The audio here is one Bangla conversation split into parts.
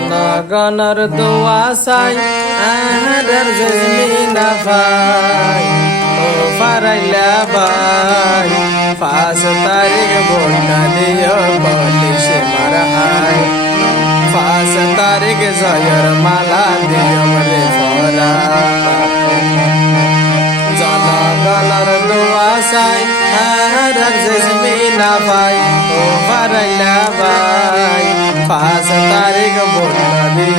জনগণর দোয়া চাই আহারের জেসমিনা ভাই ও ফারাইলা ভাই পাঁচ তারিখ ভোটটা দিও বলিস মার হাই পাঁচ তারিখ জয়ের মালা দিও রে ফরা জনগণর দোয়া চাই আহারের জেসমিনা ভাই પાસ તારીખ બોલવી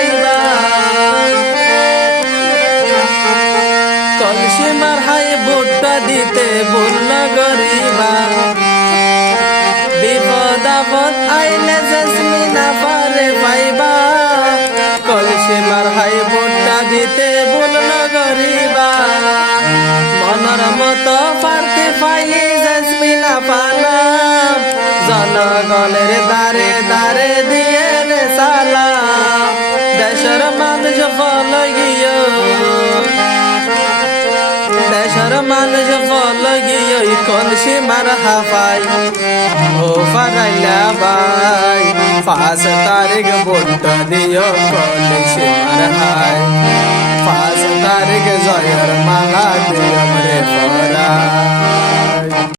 ভাই ভাইবা কলসিমার হাই ভোটটা দিতে বলল গরিবা। বিপদ আপদ আইলে জেসমিনা পারে পাইবা কলসিমার হাই ভোটটা দিতে বলল গরিবা। মনের মতো পারতে পাইলে জেসমিনা পালাম জনগণের দারে দারে দেশের মানুষ ফল গিয়ে কোন সীমার হাফাই ও ফাগাইলা বাই পাঁচ তারিখ ভোট দিও কোন সীমার